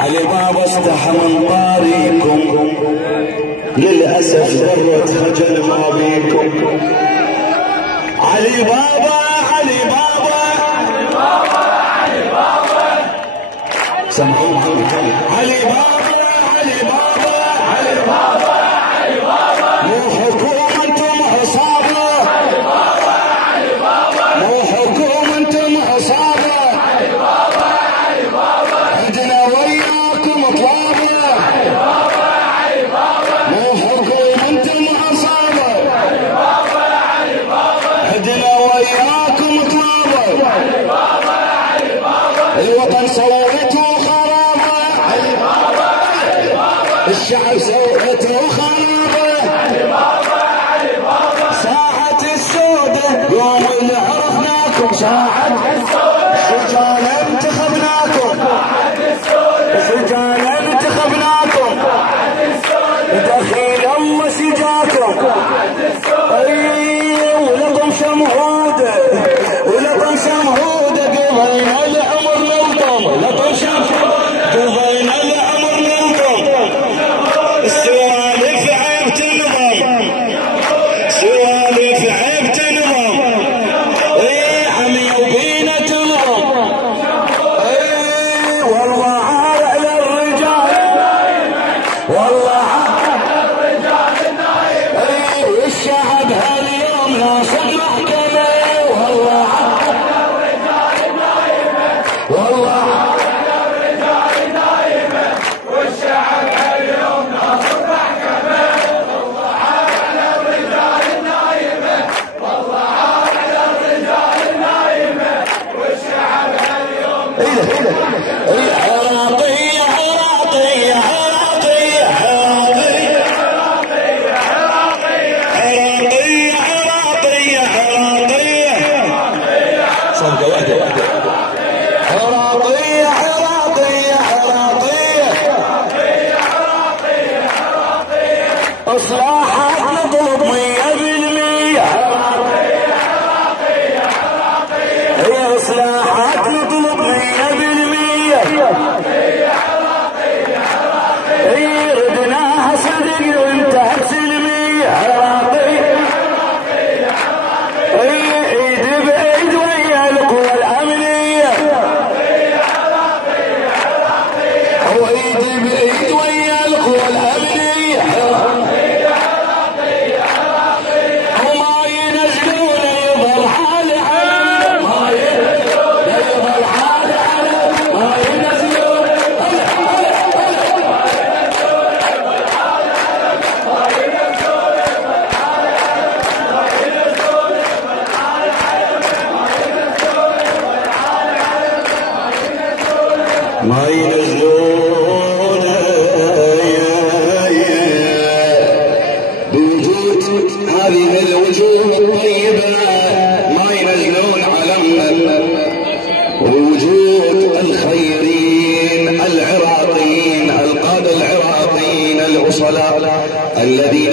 علي بابا استحى من طاريكم، للأسف ذرة خجل ما بيكم. علي بابا علي بابا علي بابا سمعوا علي بابا علي بابا علي بابا علي بابا مو حكومة انتم عصابة، علي بابا علي بابا مو حكومة انتم عصابة، علي بابا علي بابا عندنا وياكم طلابة، علي بابا علي بابا مو حكومة انتم عصابة، علي بابا علي بابا عندنا وياكم طلابة، علي بابا علي بابا الوطن سويته خرابة، علي بابا علي بابا الشعب سويته خرابة، علي بابا علي بابا ساعة السودة يوم اللي عرفناكم، ساعة السودة شجال انتخبناكم، ساعة السودة شجال انتخبناكم، ساعة السودة دخيل الله سجاكم، ساعة السودة اي ولكم شمهودة ولكم شمهودة قضينا العمر نلطم، لكم شمهودة قضينا العمر نلطم، السوالف عيب تنظم، سوالف عيب تنظم، اي عمي وبينا تنظم، اي والله عار على الرجال، والله عار على الرجال النايم، اي الشعب هاليوم ناصر محكمة، والله عار على الرجال النايم، والله عار على الرجال النايم، والشعب هاليوم ناصر محكمة، والله عار على الرجال النايم، والله عار على الرجال النايم، والشعب هاليوم عراقية عراقية عراقية عراقية عراقية عراقية عراقية صدق واحدة عراقية عراقية عراقية إصلاحات نطلب 100%، هي إصلاحات نطلب 100%، هي ردناها صدق وانتهت سلمية، عراقية هي ايد بايد ويا القوى الأمنية، هو ايد بايد ويا القوى الأمنية، وما ينزلون يظل حال علم، ما ينزلون يظل حال علم، ما ينزلون ما ينزلون بوجود هذه من الوجوه الطيبة، ما ينزلون علمنا بوجود